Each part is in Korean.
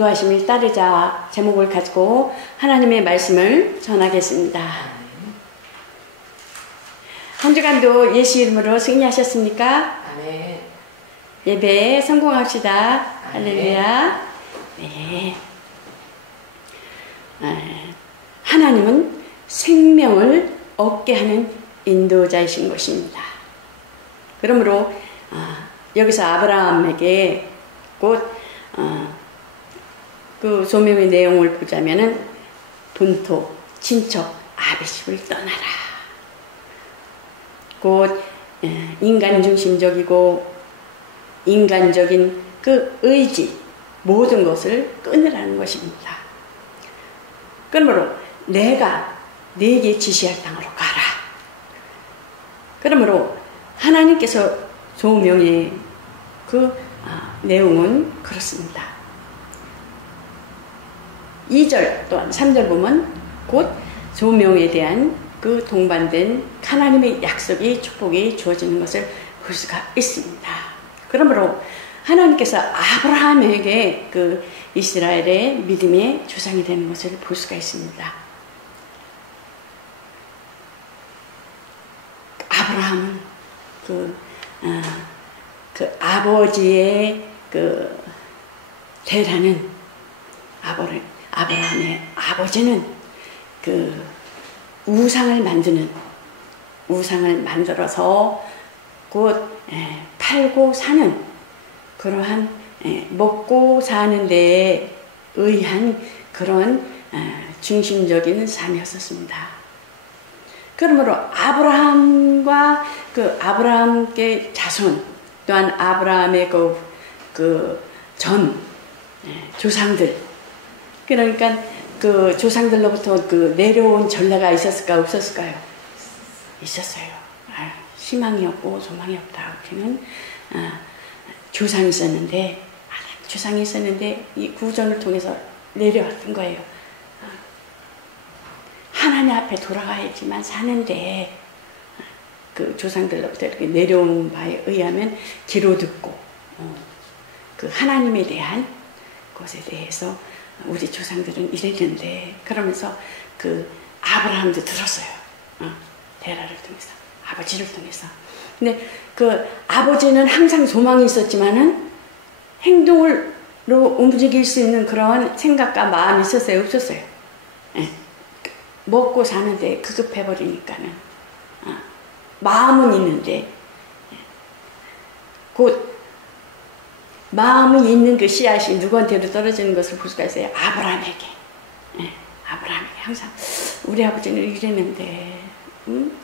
인도하심을 따르자 제목을 가지고 하나님의 말씀을 전하겠습니다. 한 주간도 예수 이름으로 승리하셨습니까? 아멘. 예배에 성공합시다. 아멘. 할렐루야. 네. 하나님은 생명을 얻게 하는 인도자이신 것입니다. 그러므로 여기서 아브라함에게 곧 그 소명의 내용을 보자면은 본토, 친척, 아비집을 떠나라. 곧 인간 중심적이고 인간적인 그 의지 모든 것을 끊으라는 것입니다. 그러므로 내가 네게 지시할 땅으로 가라. 그러므로 하나님께서 소명의 그 내용은 그렇습니다. 2절 또한 3절 보면 곧 소명에 대한 그 동반된 하나님의 약속이 축복이 주어지는 것을 볼 수가 있습니다. 그러므로 하나님께서 아브라함에게 그 이스라엘의 믿음의 조상이 되는 것을 볼 수가 있습니다. 아브라함은 그 아버지의 그 대라는 아브라함의 아버지는 그 우상을 만들어서 곧 팔고 사는 그러한 먹고 사는 데에 의한 그런 중심적인 삶이었습니다. 그러므로 아브라함과 그 아브라함의 자손 또한 아브라함의 그 전 조상들, 그러니까 그 조상들로부터 그 내려온 전례가 있었을까 없었을까요? 있었어요. 희망이 없고 소망이 없다. 그는 조상이 있었는데 이 구전을 통해서 내려왔던 거예요. 하나님 앞에 돌아가야지만 사는데 그 조상들로부터 이렇게 내려온 바에 의하면 귀로 듣고 그 하나님에 대한 것에 대해서 우리 조상들은 이랬는데 그러면서 그 아브라함도 들었어요. 데라를 통해서 아버지를 통해서. 근데 그 아버지는 항상 소망이 있었지만은 행동으로 움직일 수 있는 그런 생각과 마음이 있었어요, 없었어요? 먹고 사는데 급급해버리니까는 마음은 있는데 곧 마음이 있는 그 씨앗이 누구한테도 떨어지는 것을 볼 수가 있어요. 아브라함에게 항상 우리 아버지는 이랬는데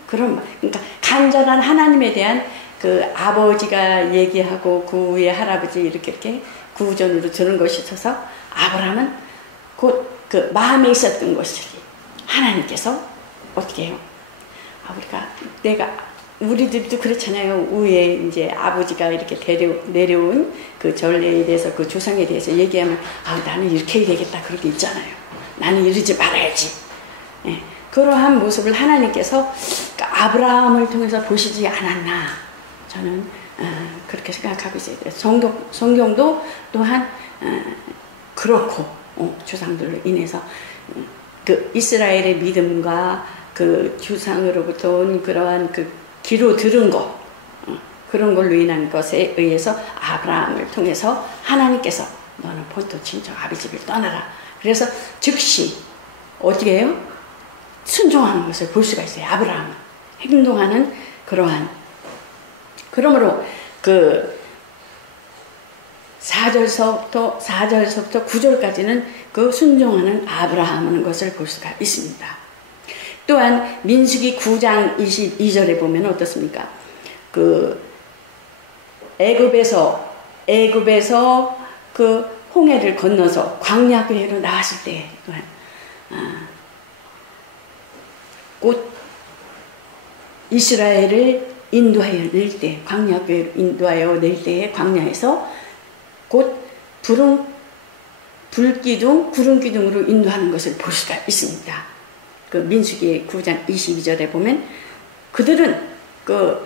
그러니까 간절한 하나님에 대한 그 아버지가 얘기하고 그 위에 할아버지 이렇게 구전으로 주는 것이 있어서 아브라함은 곧 그 마음에 있었던 것이 하나님께서 어떻게 해요? 우리들도 그렇잖아요. 위에 이제 아버지가 이렇게 내려온 그 전례에 대해서 그 조상에 대해서 얘기하면 나는 이렇게 해야 되겠다 그렇게 있잖아요. 나는 이러지 말아야지. 그러한 모습을 하나님께서 아브라함을 통해서 보시지 않았나 저는 그렇게 생각하고 있어요. 성경도 또한 그렇고 조상들로 인해서 그 이스라엘의 믿음과 그 조상으로부터 온 그러한 그 귀로 들은 것 그런 걸로 인한 것에 의해서 아브라함을 통해서 하나님께서 너는 본토 친척 아비집을 떠나라. 그래서 즉시 어떻게 해요? 순종하는 것을 볼 수가 있어요. 아브라함은 행동하는 그러므로 그 4절서부터 9절까지는 그 순종하는 아브라함하는 것을 볼 수가 있습니다. 또한 민수기 9장 22절에 보면 어떻습니까? 그 애굽에서 그 홍해를 건너서 광야궤로 나왔을 때 또한 곧 이스라엘을 인도하여 낼 때 광야궤로 인도하여 낼 때에 광야에서 곧 불기둥 구름기둥으로 인도하는 것을 볼 수가 있습니다. 그 민수기 9장 22절에 보면 그들은 그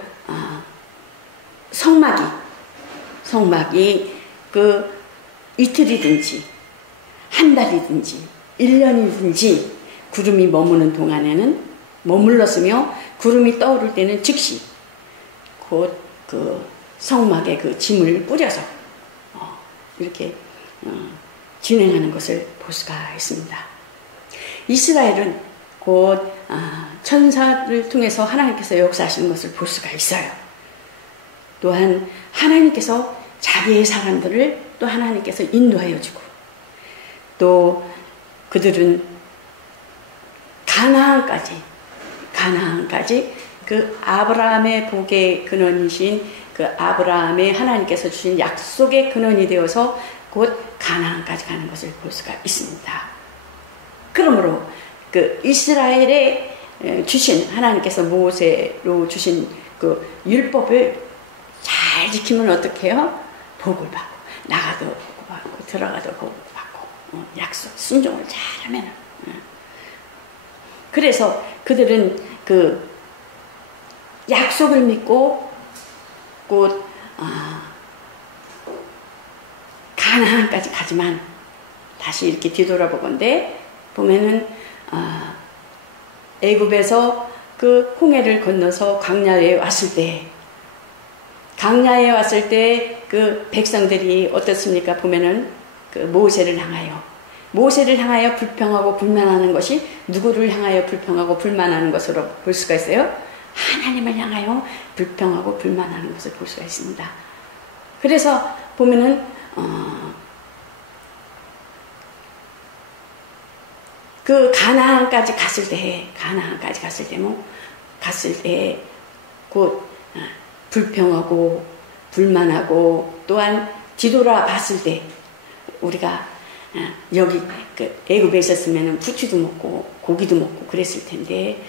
성막이 그 이틀이든지 한 달이든지 1년이든지 구름이 머무는 동안에는 머물렀으며 구름이 떠오를 때는 즉시 곧 그 성막에 그 짐을 뿌려서 이렇게 진행하는 것을 볼 수가 있습니다. 이스라엘은 곧 천사를 통해서 하나님께서 역사하시는 것을 볼 수가 있어요. 또한 하나님께서 자기의 사람들을 또 하나님께서 인도하여 주고 또 그들은 가나안까지 그 아브라함의 복의 근원이신 그 아브라함의 하나님께서 주신 약속의 근원이 되어서 곧 가나안까지 가는 것을 볼 수가 있습니다. 그러므로 그 이스라엘에 주신 하나님께서 모세로 주신 그 율법을 잘 지키면 어떻게 해요? 복을 받고 나가도 복을 받고 들어가도 복을 받고 약속 순종을 잘하면 그래서 그들은 그 약속을 믿고 곧 가나안까지 가지만 다시 이렇게 뒤돌아보건대 보면은 애굽에서 그 홍해를 건너서 광야에 왔을 때 그 백성들이 어떻습니까? 보면은 그 모세를 향하여 불평하고 불만하는 것이 누구를 향하여 불평하고 불만하는 것으로 볼 수가 있어요? 하나님을 향하여 불평하고 불만하는 것을 볼 수가 있습니다. 그래서 보면은 그 가나안까지 갔을 때 곧 불평하고 불만하고 또한 뒤돌아 봤을 때 우리가 여기 그 애굽에 있었으면 부추도 먹고 고기도 먹고 그랬을 텐데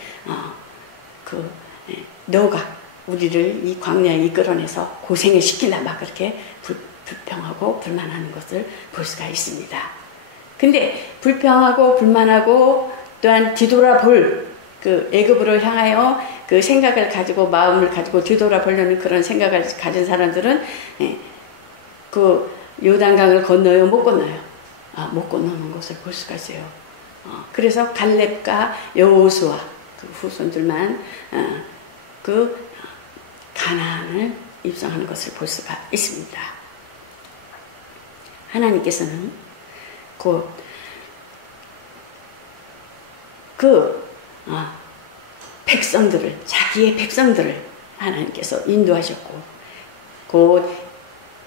너가 우리를 이 광야에 이끌어내서 고생을 시키나 막 그렇게 불평하고 불만하는 것을 볼 수가 있습니다. 근데 불평하고 불만하고 또한 뒤돌아볼 그 애굽으로 향하여 그 생각을 가지고 마음을 가지고 뒤돌아보려는 그런 생각을 가진 사람들은 그 요단강을 건너요? 못 건너요? 못 건너는 것을 볼 수가 있어요. 그래서 갈렙과 여호수아 그 후손들만 그 가나안을 입성하는 것을 볼 수가 있습니다. 하나님께서는 자기의 백성들을 하나님께서 인도하셨고, 곧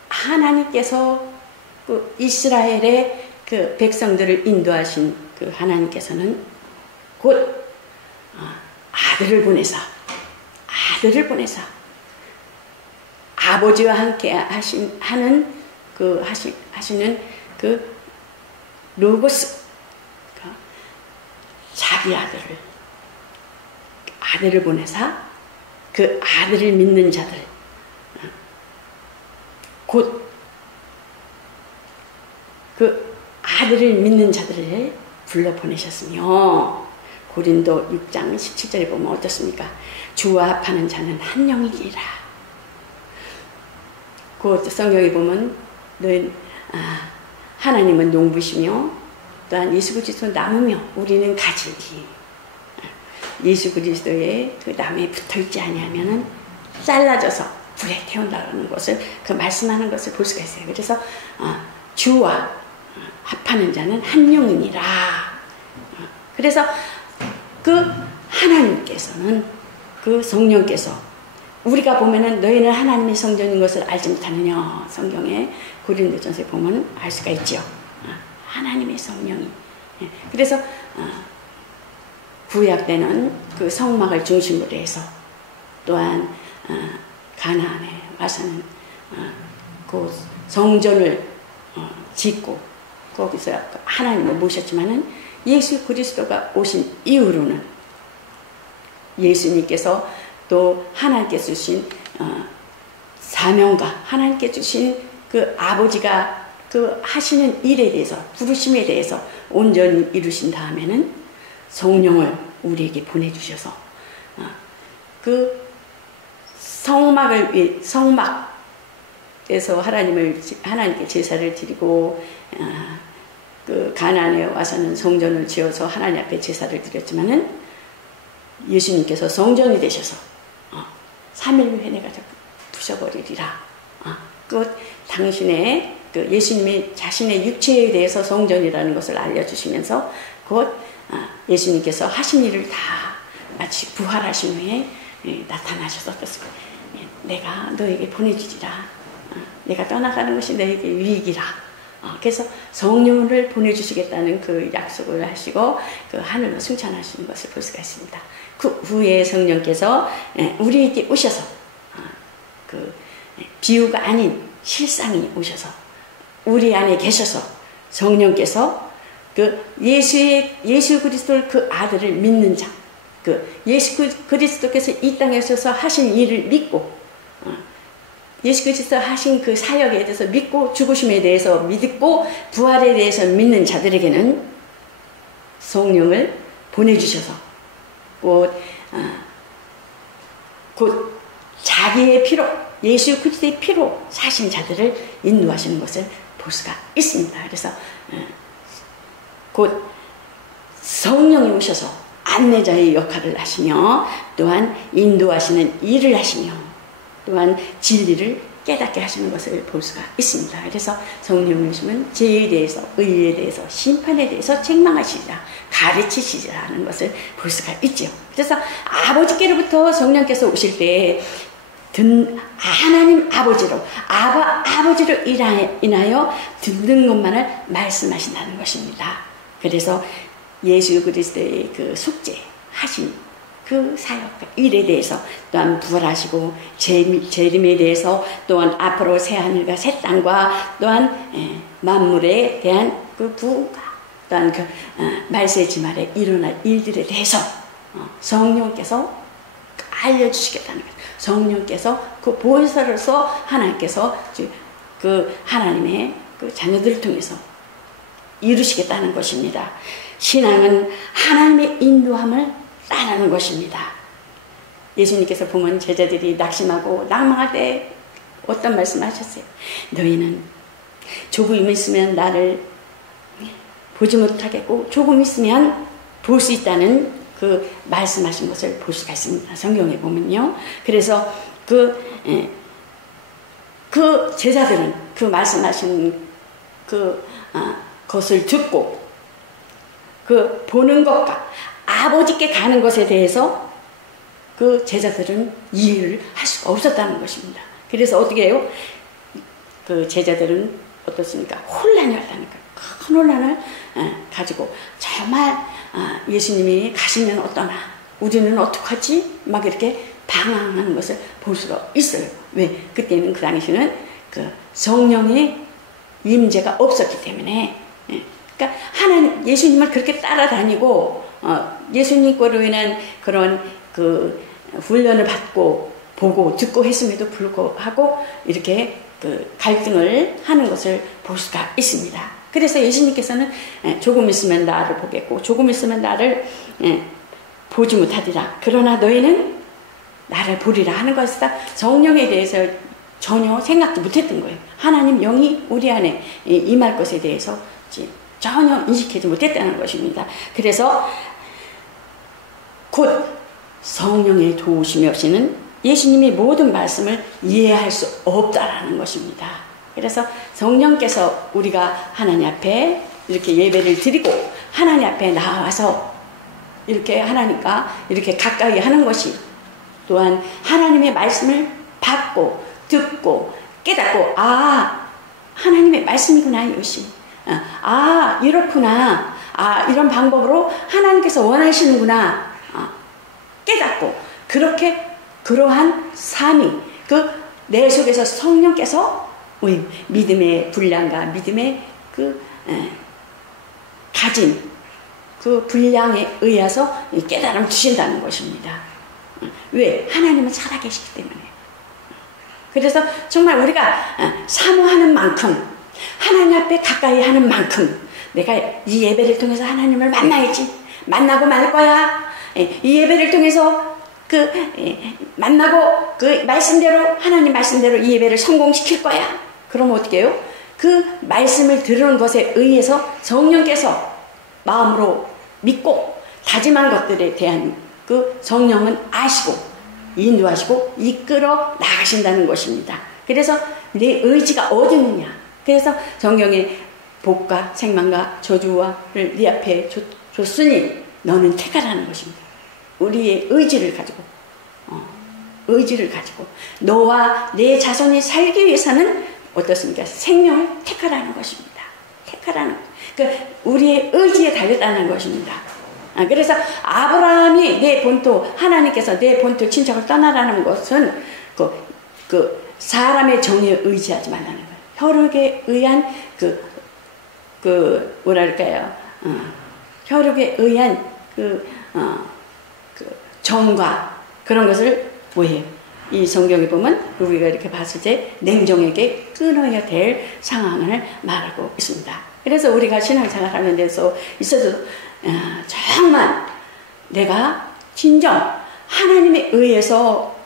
하나님께서 그 이스라엘의 그 백성들을 인도하신 그 하나님께서는 곧 아들을 보내사 아버지와 함께 하시는 그 로고스, 자기 아들을 보내사 그 아들을 믿는 자들, 곧 그 아들을 믿는 자들을 불러 보내셨으며, 고린도 6장 17절에 보면 어떻습니까? 주와 합하는 자는 한 영이니라. 그 성경에 보면 하나님은 농부시며 또한 예수 그리스도 나무며 우리는 가지니, 예수 그리스도의 그 나무에 붙어있지 아니하면은 잘라져서 불에 태운다는 것을 그 말씀하는 것을 볼 수가 있어요. 그래서 주와 합하는 자는 한 영이니라. 그래서 그 하나님께서는 그 성령께서, 우리가 보면은 너희는 하나님의 성전인 것을 알지 못하느냐, 성경에 고린도전서에 보면 알 수가 있죠. 하나님의 성령이. 그래서 구약 때는 그 성막을 중심으로 해서, 또한 가나안에 와서는 그 성전을 짓고 거기서 하나님을 모셨지만은, 예수 그리스도가 오신 이후로는 예수님께서 또 하나님께 주신 사명과 하나님께 주신 그 아버지가 그 하시는 일에 대해서, 부르심에 대해서 온전히 이루신 다음에는 성령을 우리에게 보내주셔서 그 성막에서 하나님께 제사를 드리고 그 가나안에 와서는 성전을 지어서 하나님 앞에 제사를 드렸지만은 예수님께서 성전이 되셔서 3일 후에 내가 부셔버리리라. 그 당신의 그 예수님이 자신의 육체에 대해서 성전이라는 것을 알려주시면서 곧 예수님께서 하신 일을 다 마치 부활하신 후에 나타나셔서 내가 너에게 보내주리라. 내가 떠나가는 것이 너에게 유익이라. 그래서 성령을 보내주시겠다는 그 약속을 하시고 그 하늘로 승천하시는 것을 볼 수가 있습니다. 그 후에 성령께서 우리에게 오셔서 그 비유가 아닌 실상이 오셔서 우리 안에 계셔서 성령께서 그 예수 그리스도를 그 아들을 믿는 자, 그 예수 그리스도께서 이 땅에 오셔서 하신 일을 믿고 예수 그리스도 하신 그 사역에 대해서 믿고 죽으심에 대해서 믿고 부활에 대해서 믿는 자들에게는 성령을 보내주셔서 곧 자기의 피로 예수 그리스도의 피로 사신 자들을 인도하시는 것을 볼 수가 있습니다. 그래서 곧 성령이 오셔서 안내자의 역할을 하시며 또한 인도하시는 일을 하시며 또한 진리를 깨닫게 하시는 것을 볼 수가 있습니다. 그래서 성령이 오시면 죄에 대해서 의에 대해서 심판에 대해서 책망하시리라 가르치시리라는 것을 볼 수가 있죠. 그래서 아버지께로부터 성령께서 오실 때 하나님 아버지로 아버지로 인하여 듣는 것만을 말씀하신다는 것입니다. 그래서 예수 그리스도의 그 속죄하신 그 사역 일에 대해서 또한 부활하시고 재림에 대해서 또한 앞으로 새 하늘과 새 땅과 또한 만물에 대한 그 부흥과 또한 그 말세지말에 일어날 일들에 대해서 성령께서 알려주시겠다는 거예요. 성령께서 그 보혜사로서 하나님께서 그 하나님의 그 자녀들을 통해서 이루시겠다는 것입니다. 신앙은 하나님의 인도함을 따르는 것입니다. 예수님께서 보면 제자들이 낙심하고 낭망할 때 어떤 말씀을 하셨어요? 너희는 조금 있으면 나를 보지 못하겠고 조금 있으면 볼 수 있다는 그 말씀하신 것을 볼 수가 있습니다. 성경에 보면요. 그래서 그 제자들은 그 말씀하신 것을 듣고 그 보는 것과 아버지께 가는 것에 대해서 그 제자들은 이해를 할 수가 없었다는 것입니다. 그래서 어떻게 해요? 그 제자들은 어떻습니까? 혼란이 왔다는 거예요. 큰 혼란을 가지고 정말 예수님이 가시면 어떠나 우리는 어떡하지? 막 이렇게 방황하는 것을 볼 수가 있어요. 왜? 그때는 그 당시는 그 성령의 임재가 없었기 때문에 그러니까 예수님을 그렇게 따라다니고 예수님 거로 인한 그런 그 훈련을 받고 보고 듣고 했음에도 불구하고 이렇게 그 갈등을 하는 것을 볼 수가 있습니다. 그래서 예수님께서는 조금 있으면 나를 보겠고 조금 있으면 나를 보지 못하리라. 그러나 너희는 나를 보리라 하는 것이다. 성령에 대해서 전혀 생각도 못했던 거예요. 하나님 영이 우리 안에 임할 것에 대해서 전혀 인식하지 못했다는 것입니다. 그래서 곧 성령의 도우심이 없이는 예수님의 모든 말씀을 이해할 수 없다라는 것입니다. 그래서 성령께서 우리가 하나님 앞에 이렇게 예배를 드리고 하나님 앞에 나와서 이렇게 하나님과 이렇게 가까이 하는 것이 또한 하나님의 말씀을 받고 듣고 깨닫고 하나님의 말씀이구나 이것이 이렇구나 이런 방법으로 하나님께서 원하시는구나 깨닫고 그러한 삶이 내 속에서 성령께서 믿음의 분량과 믿음의 가진 그 분량에 의해서 깨달음을 주신다는 것입니다. 왜? 하나님은 살아계시기 때문에. 그래서 정말 우리가 사모하는 만큼 하나님 앞에 가까이 하는 만큼 내가 이 예배를 통해서 하나님을 만나야지. 만나고 말 거야. 이 예배를 통해서 만나고 그 말씀대로 하나님 말씀대로 이 예배를 성공시킬 거야. 그럼 어떻게 해요? 그 말씀을 들은 것에 의해서 성령께서 마음으로 믿고 다짐한 것들에 대한 그 성령은 아시고 인도하시고 이끌어 나가신다는 것입니다. 그래서 내 의지가 어디 있느냐. 그래서 성경에 복과 생명과 저주와를 네 앞에 줬으니 너는 택하라는 것입니다. 우리의 의지를 가지고 의지를 가지고 너와 내 자손이 살기 위해서는 어떻습니까? 생명을 택하라는 것입니다. 택하라는 그러니까 우리의 의지에 달렸다는 것입니다. 그래서 아브라함이 내 본토 하나님께서 내 본토 친척을 떠나라는 것은 그 사람의 정의에 의지하지 말라는 거예요. 혈육에 의한 그 뭐랄까요? 혈육에 의한 그 정과 그런 것을 뭐예요? 이 성경에 보면 우리가 이렇게 봤을 때 냉정하게 끊어야 될 상황을 말하고 있습니다. 그래서 우리가 신앙생활하는 데서 있어도 정말 내가 진정 하나님에 의해서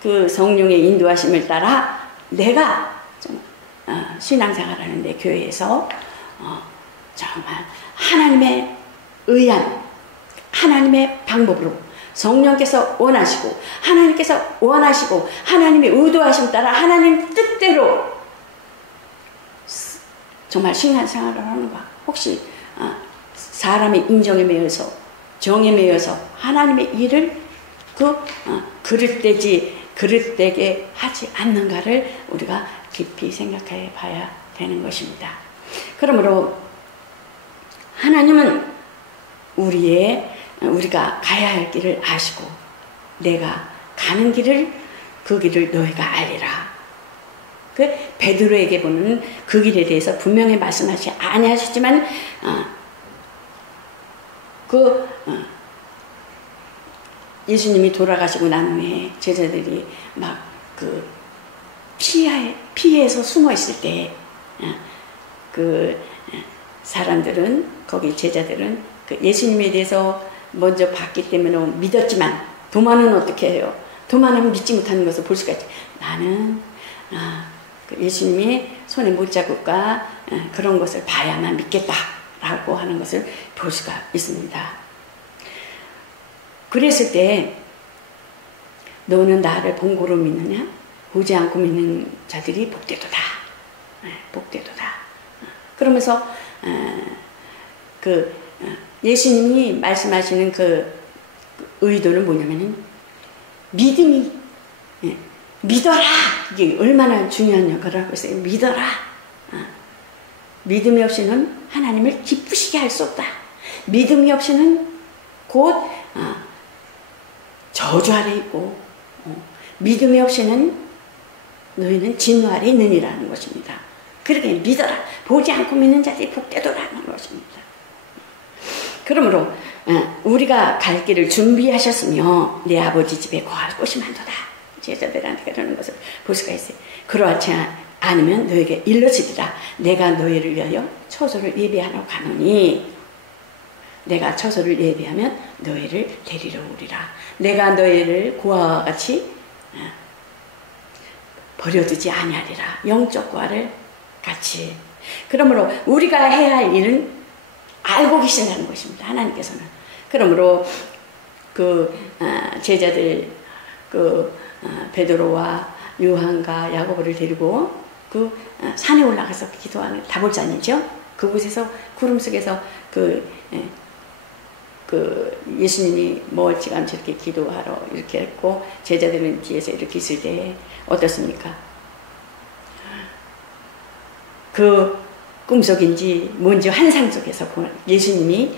그 성령의 인도하심을 따라 내가 신앙생활하는 데 교회에서 정말 하나님의 의한 하나님의 방법으로 성령께서 원하시고 하나님께서 원하시고 하나님의 의도하심 따라 하나님 뜻대로 정말 신앙생활을 하는가. 혹시 사람의 인정에 매여서 정에 매여서 하나님의 일을 그릇되게 하지 않는가를 우리가 깊이 생각해 봐야 되는 것입니다. 그러므로 하나님은 우리가 가야 할 길을 아시고 내가 가는 길을 그 길을 너희가 알리라. 그 베드로에게 보는 그 길에 대해서 분명히 말씀하시 아니하셨지만 예수님이 돌아가시고 난 후에 제자들이 막 피해서 숨어 있을 때 사람들은 거기 제자들은 예수님에 대해서 먼저 봤기 때문에 믿었지만 도마는 어떻게 해요? 도마는 믿지 못하는 것을 볼 수가 있죠. 나는 예수님이 손에 못자국과 그런 것을 봐야만 믿겠다라고 하는 것을 볼 수가 있습니다. 그랬을 때 너는 나를 본고로 믿느냐? 보지 않고 믿는 자들이 복되도다. 복되도다. 그러면서 예수님이 말씀하시는 그 의도는 뭐냐면은 믿음이 믿어라. 이게 얼마나 중요한 역할을 하고 있어요. 믿어라. 믿음이 없이는 하나님을 기쁘시게 할 수 없다. 믿음이 없이는 곧 저주 아래 있고 믿음이 없이는 너희는 진노 아래 있느니라는 것입니다. 그러게 믿어라. 보지 않고 믿는 자들이 복되도라는 것입니다. 그러므로 우리가 갈 길을 준비하셨으며 내 아버지 집에 거할 곳이 많도다. 제자들한테 그러는 것을 볼 수가 있어요. 그러하지 않으면 너에게 일러지리라. 내가 너희를 위하여 처소를 예비하러 가노니 내가 처소를 예비하면 너희를 데리러 오리라. 내가 너희를 고아와 같이 버려두지 아니하리라. 영적 고아를 같이. 그러므로 우리가 해야 할 일은 알고 계신다는 것입니다. 하나님께서는. 그러므로 제자들 베드로와 요한과 야고보를 데리고 산에 올라가서 기도하는 다볼산이죠. 그곳에서 구름 속에서 예수님이 멀찌감치 저렇게 기도하러 이렇게 했고 제자들은 뒤에서 이렇게 있을 때 어떻습니까? 꿈속인지 뭔지 환상 속에서 예수님이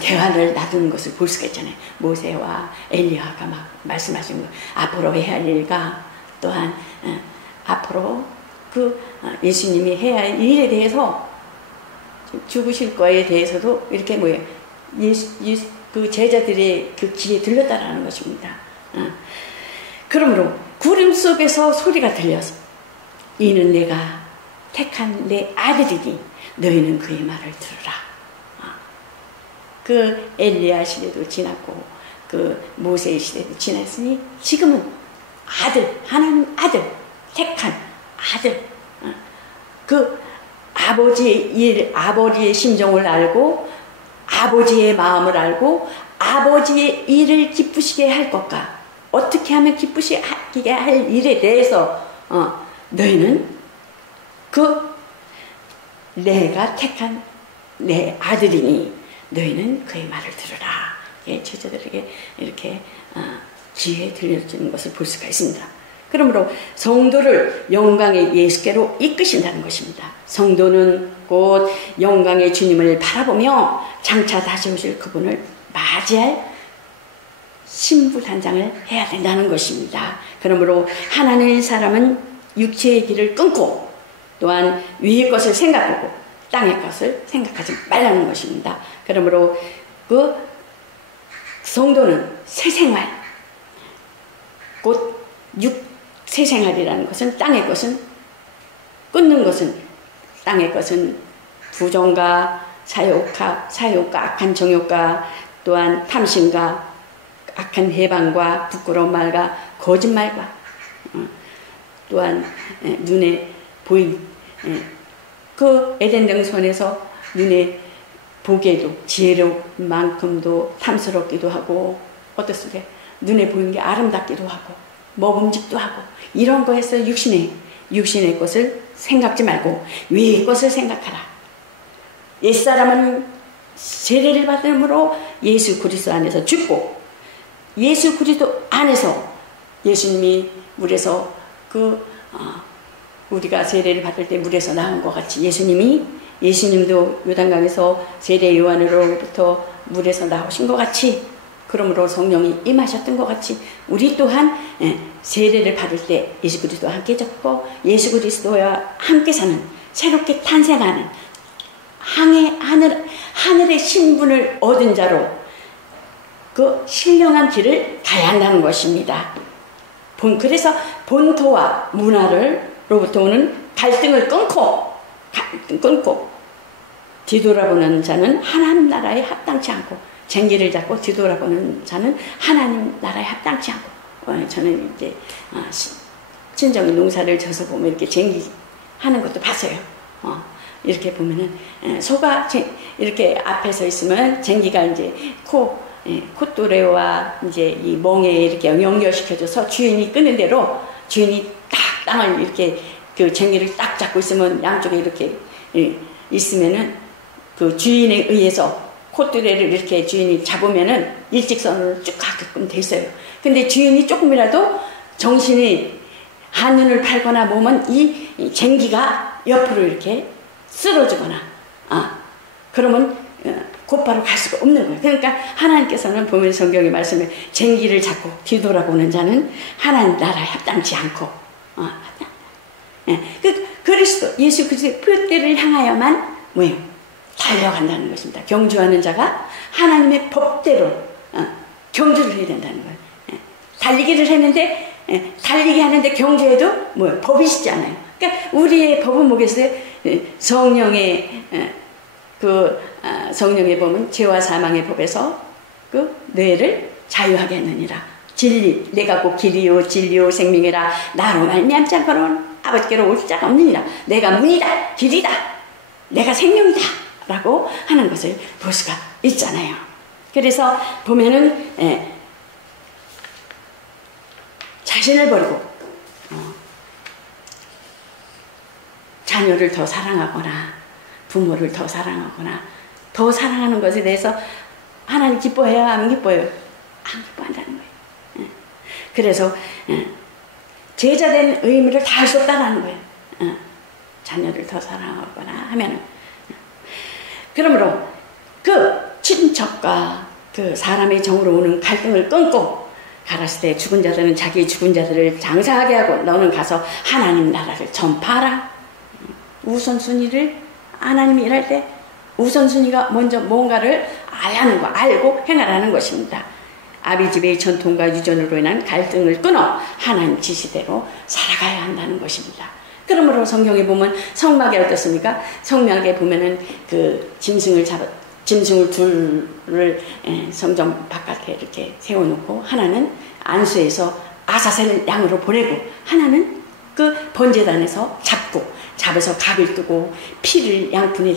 대화를 놔두는 것을 볼 수가 있잖아요. 모세와 엘리야가 막 말씀하신 거, 앞으로 해야 할 일과 또한 앞으로 예수님이 해야 할 일에 대해서 죽으실 거에 대해서도 이렇게 그 제자들의 그 귀에 들렸다라는 것입니다. 그러므로 구름 속에서 소리가 들려서 이는 내가 택한 내 아들이니 너희는 그의 말을 들으라. 엘리야 시대도 지났고 모세의 시대도 지났으니 지금은 아들, 하나님 아들, 택한 아들, 아버지의 일, 아버지의 심정을 알고 아버지의 마음을 알고 아버지의 일을 기쁘시게 할 것과 어떻게 하면 기쁘시게 할 일에 대해서 너희는 그 내가 택한 내 아들이니 너희는 그의 말을 들으라. 제자들에게 이렇게 기회에 들려주는 것을 볼 수가 있습니다. 그러므로 성도를 영광의 예수께로 이끄신다는 것입니다. 성도는 곧 영광의 주님을 바라보며 장차 다시 오실 그분을 맞이할 신부단장을 해야 된다는 것입니다. 그러므로 하나님의 사람은 육체의 길을 끊고 또한 위의 것을 생각하고 땅의 것을 생각하지 말라는 것입니다. 그러므로 그 성도는 새생활, 곧 새생활이라는 것은 땅의 것은 끊는 것은 땅의 것은 부정과 사욕과 악한 정욕과 또한 탐심과 악한 해방과 부끄러운 말과 거짓말과 또한 눈에 보인 그 에덴 동산에서 눈에 보기에도 지혜로만큼도 탐스럽기도 하고 어떻습니까? 눈에 보이는 게 아름답기도 하고 먹음직도 하고 이런 거에서 육신의 것을 생각지 말고 위의 것을 생각하라. 옛사람은 세례를 받음으로 예수 그리스도 안에서 죽고 예수 그리스도 안에서 예수님이 물에서 우리가 세례를 받을 때 물에서 나온 것 같이 예수님도 요단강에서 세례 요한으로부터 물에서 나오신 것 같이 그러므로 성령이 임하셨던 것 같이 우리 또한 세례를 받을 때 예수 그리스도와 함께 졌고 예수 그리스도와 함께 사는 새롭게 탄생하는 하늘의 신분을 얻은 자로 그 신령한 길을 가야 한다는 것입니다. 그래서 본토와 문화로부터 오는 갈등을 끊고 뒤돌아보는 자는 하나님 나라에 합당치 않고 쟁기를 잡고 뒤돌아보는 자는 하나님 나라에 합당치 않고 저는 이제 친정 농사를 져서 보면 이렇게 쟁기 하는 것도 봤어요. 이렇게 보면은 소가 이렇게 앞에서 있으면 쟁기가 이제 콧도레와 이제 이 멍에 이렇게 연결시켜줘서 주인이 끄는 대로 주인이 딱 땅을 이렇게 그 쟁기를 딱 잡고 있으면 양쪽에 이렇게 있으면은 그 주인에 의해서 콧도레를 이렇게 주인이 잡으면은 일직선으로 쭉 가게끔 돼 있어요. 근데 주인이 조금이라도 정신이 한눈을 팔거나 보면 이 쟁기가 옆으로 이렇게 쓰러지거나 그러면 곧바로 갈 수가 없는 거예요. 그러니까 하나님께서는 보면 성경의 말씀에 쟁기를 잡고 뒤돌아보는 자는 하나님 나라에 합당치 않고 그리스도 예수 그리스도의 표대를 향하여만 뭐예요? 달려간다는 것입니다. 경주하는 자가 하나님의 법대로 경주를 해야 된다는 거예요. 달리기를 했는데 달리기 하는데 경주해도 뭐예요? 법이시지 않아요. 그러니까 우리의 법은 뭐겠어요? 성령의 성령의 법은 죄와 사망의 법에서 그 뇌를 자유하게 했느니라. 진리, 내가 곧 길이요 진리요 생명이라. 나로 말미암지 않고는 아버지께로 올 자가 없느니라. 내가 문이다, 길이다, 내가 생명이다 라고 하는 것을 볼 수가 있잖아요. 그래서 보면은 자신을 버리고 자녀를 더 사랑하거나 부모를 더 사랑하거나 더 사랑하는 것에 대해서 하나님 기뻐해요? 안 기뻐해요? 안 기뻐한다는 거예요. 그래서 제자된 의무를 다할 수 없다는 거예요. 자녀를 더 사랑하거나 하면은. 그러므로 그 친척과 그 사람의 정으로 오는 갈등을 끊고 가라사대 죽은 자들은 자기 죽은 자들을 장사하게 하고 너는 가서 하나님 나라를 전파하라. 우선순위를 하나님이 일할 때 우선순위가 먼저 뭔가를 알라는 거, 알고 행하라는 것입니다. 아비집의 전통과 유전으로 인한 갈등을 끊어 하나님 지시대로 살아가야 한다는 것입니다. 그러므로 성경에 보면 성막에 어떻습니까? 성막에 보면은 그 짐승을 둘을 성전 바깥에 이렇게 세워놓고 하나는 안수해서 아사셀 양으로 보내고 하나는 그 번제단에서 잡고 잡아서 각을 뜨고 피를 양푼에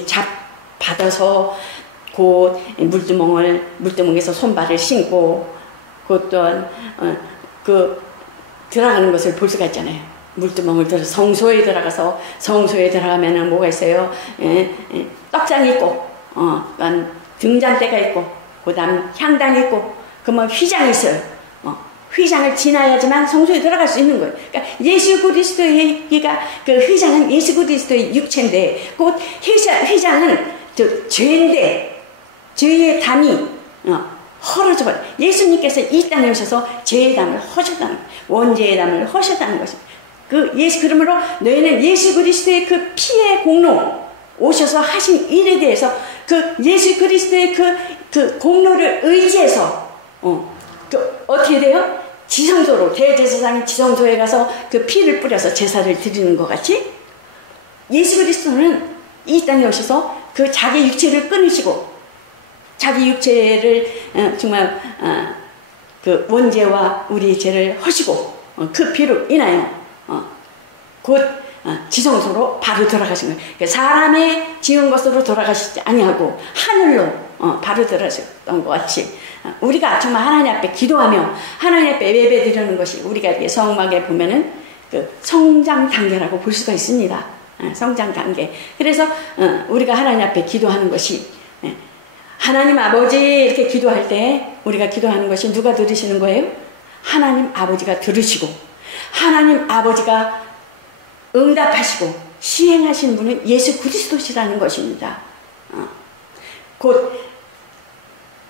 받아서 곧 물두멍에서 손발을 신고 그 또한 그 들어가는 것을 볼 수가 있잖아요. 물두멍을 들어 성소에 들어가서 성소에 들어가면은 뭐가 있어요? 떡상이 있고 등잔대가 있고 그다음 향당이 있고 그러면 휘장이 있어요. 휘장을 지나야지만 성소에 들어갈 수 있는 거예요. 그러니까 예수 그리스도의가 그 휘장은 예수 그리스도의 육체인데 곧 휘장은 죄인데 죄의 담이 헐어져 버려. 예수님께서 이 땅에 오셔서 죄의 담을 허셨다는 거예요. 원죄의 담을 허셨다는 것입니다. 그러므로 너희는 예수 그리스도의 그 피의 공로 오셔서 하신 일에 대해서 그 예수 그리스도의 그 공로를 의지해서 어떻게 돼요? 지성소로 대제사장이 지성소에 가서 그 피를 뿌려서 제사를 드리는 것 같이 예수 그리스도는 이 땅에 오셔서 그 자기 육체를 끊으시고 자기 육체를 정말 그 원죄와 우리의 죄를 허시고 그 피로 인하여 곧 지성소로 바로 돌아가신 거예요. 그러니까 사람의 지은 것으로 돌아가시지 아니하고 하늘로 바로 들어가셨던 것 같이 우리가 정말 하나님 앞에 기도하며 하나님 앞에 예배드리는 것이 우리가 이렇게 성막에 보면은 그 성장 단계라고 볼 수가 있습니다. 성장 단계. 그래서 우리가 하나님 앞에 기도하는 것이 하나님 아버지 이렇게 기도할 때 우리가 기도하는 것이 누가 들으시는 거예요? 하나님 아버지가 들으시고 하나님 아버지가 응답하시고 시행하시는 분은 예수 그리스도시라는 것입니다. 곧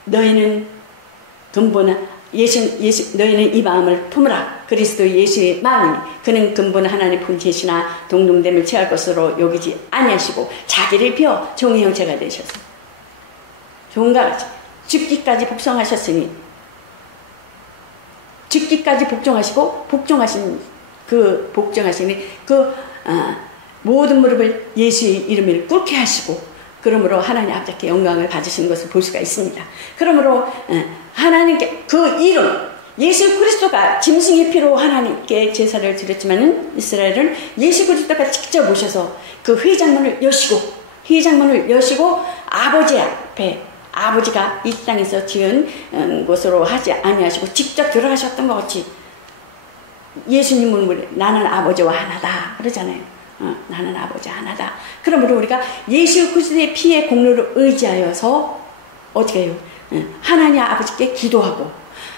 너희는 근본 너희는 이 마음을 품으라. 그리스도 예수의 마음이니 그는 근본 하나님 본체시나 동등됨을 취할 것으로 여기지 아니하시고 자기를 비워 종의 형체가 되셔서 종과 같이 죽기까지 복종하셨으니 죽기까지 복종하시고 복종하시니 모든 무릎을 예수의 이름을 꿇게 하시고 그러므로 하나님 아버지께 영광을 받으시는 것을 볼 수가 있습니다. 그러므로 하나님께 그 이름 예수 그리스도가 짐승의 피로 하나님께 제사를 드렸지만은 이스라엘은 예수 그리스도가 직접 오셔서 그 회장문을 여시고 아버지 앞에 아버지가 이 땅에서 지은 것으로 하지 아니하시고 직접 들어가셨던 것 같이 예수님은 나는 아버지와 하나다 그러잖아요. 나는 아버지 하나다. 그러므로 우리가 예수 그리스도의 피의 공로를 의지하여서 어떻게 해요? 하나님 아버지께 기도하고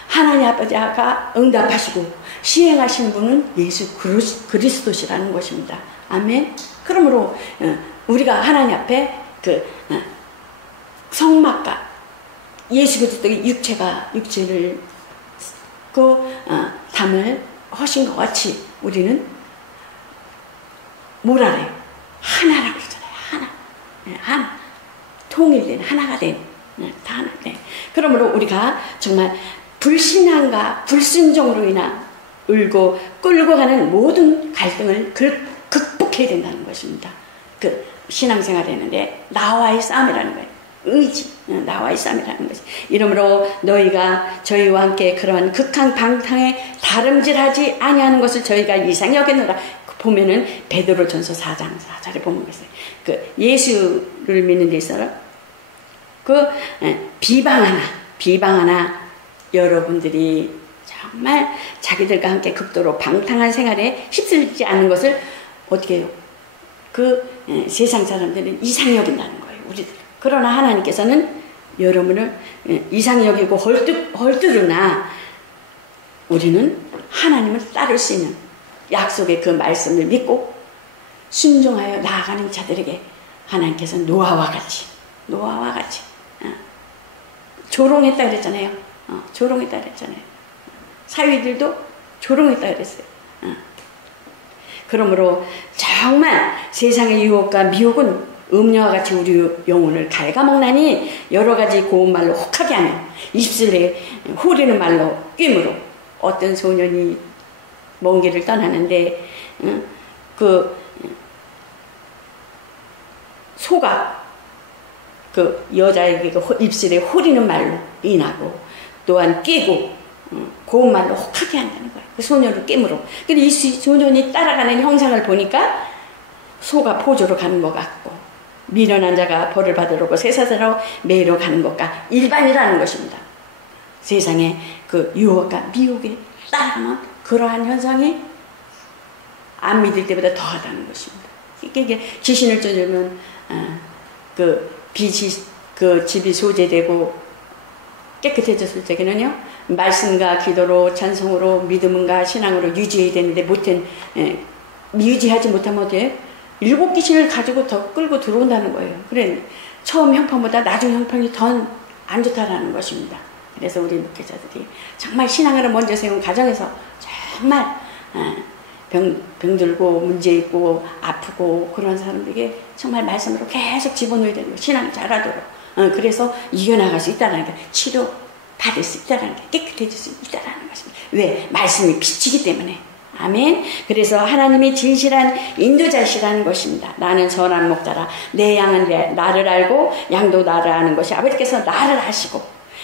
하나님 아버지가 응답하시고 시행하시는 분은 예수 그리스도시라는 것입니다. 아멘. 그러므로 우리가 하나님 앞에 그 성막과 예수 그리스도의 육체를 담을 하신 것 같이 우리는 뭐라래요? 하나라고 그러잖아요. 하나. 통일된 하나가 된 다 하나. 그러므로 우리가 정말 불신앙과 불순종으로 인한 끌고 가는 모든 갈등을 극복해야 된다는 것입니다. 그 신앙생활을 했는데 나와의 싸움이라는 거예요. 의지, 나와의 싸움이라는 것이. 이러므로 너희가 저희와 함께 그러한 극한 방탕에 다름질하지 아니하는 것을 저희가 이상히 여겼노라. 보면은 베드로전서 4장 4절에 보면 있어요. 그 예수를 믿는 데 있어서 그 비방하나 여러분들이 정말 자기들과 함께 극도로 방탕한 생활에 휩쓸지 않는 것을 어떻게 해요? 세상 사람들은 이상히 여긴다는 거예요. 우리들. 그러나 하나님께서는 여러분을 이상히 여기고 헐뜯으나 우리는 하나님을 따를 수 있는 약속의 그 말씀을 믿고 순종하여 나아가는 자들에게 하나님께서 노아와 같이 조롱했다 그랬잖아요. 조롱했다 그랬잖아요. 사위들도 조롱했다 그랬어요. 그러므로 정말 세상의 유혹과 미혹은 음녀와 같이 우리 영혼을 갉아먹나니 여러 가지 고운 말로 혹하게 하며 입술에 후리는 말로 꿰므로 어떤 소년이 먼 길을 떠나는데 소가 그 여자에게 입술에 후리는 말로 인하고 또한 깨고 고운 말로 혹하게 한다는 거예요. 그 소년을 깨물어. 근데 이 소년이 따라가는 형상을 보니까 소가 포조로 가는 것 같고 미련한 자가 벌을 받으려고 쇠사슬로 매로 가는 것과 일반이라는 것입니다. 세상에 그 유혹과 미혹에 따르면 그러한 현상이 안 믿을 때보다 더하다는 것입니다. 이게 귀신을 쫓으면 그 빛이 그 집이 소재되고 깨끗해졌을 때에는요 말씀과 기도로 찬송으로 믿음과 신앙으로 유지해야 되는데 유지하지 못하면 어때요? 7 귀신을 가지고 더 끌고 들어온다는 거예요. 그래 처음 형편보다 나중 형편이 더 안 좋다라는 것입니다. 그래서 우리 목회자들이 정말 신앙을 먼저 세운 가정에서 정말 병들고 문제 있고 아프고 그런 사람들에게 정말 말씀으로 계속 집어넣어야 되는 거예요. 신앙이 자라도록. 그래서 이겨나갈 수 있다는 게 치료 받을 수 있다는 게 깨끗해질 수 있다는 것입니다. 왜? 말씀이 빛이기 때문에. 아멘. 그래서 하나님이 진실한 인도자시라는 것입니다. 나는 선한 목자라. 내 양은 나를 알고 양도 나를 아는 것이 아버지께서 나를 아시고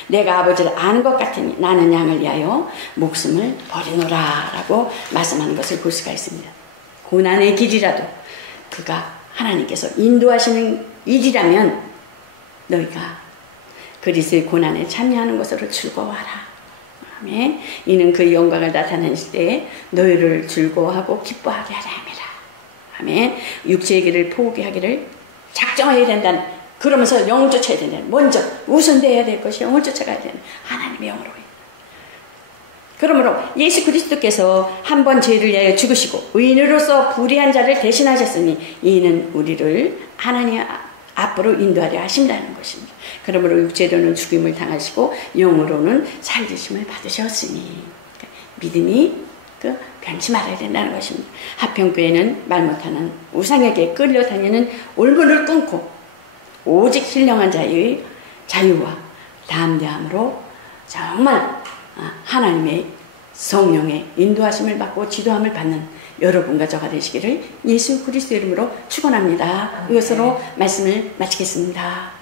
내가 아버지를 아는 것 같으니 나는 양을 위하여 목숨을 버리노라 라고 말씀하는 것을 볼 수가 있습니다. 고난의 길이라도 그가 하나님께서 인도하시는 일이라면 너희가 그리스도의 고난에 참여하는 것으로 즐거워하라. 아멘. 이는 그 영광을 나타내실 때에 너희를 즐거워하고 기뻐하게 하라 함이라. 아멘. 육체의 길을 포기하기를 작정해야 된다는, 그러면서 영을 쫓아야 된다는, 먼저 우선돼야 될 것이 영을 쫓아가야 되는 하나님의 영으로. 그러므로 예수 그리스도께서 한 번 죄를 위하여 죽으시고 의인으로서 불의한 자를 대신하셨으니 이는 우리를 하나님 앞으로 인도하려 하신다는 것입니다. 그러므로 육체로는 죽임을 당하시고 영으로는 살리심을 받으셨으니 믿음이 변치 말아야 된다는 것입니다. 하평교회는 말 못하는 우상에게 끌려다니는 올무를 끊고 오직 신령한 자의 자유와 담대함으로 정말 하나님의 성령의 인도하심을 받고 지도함을 받는 여러분과 저가 되시기를 예수 그리스도 이름으로 축원합니다. 이것으로 말씀을 마치겠습니다.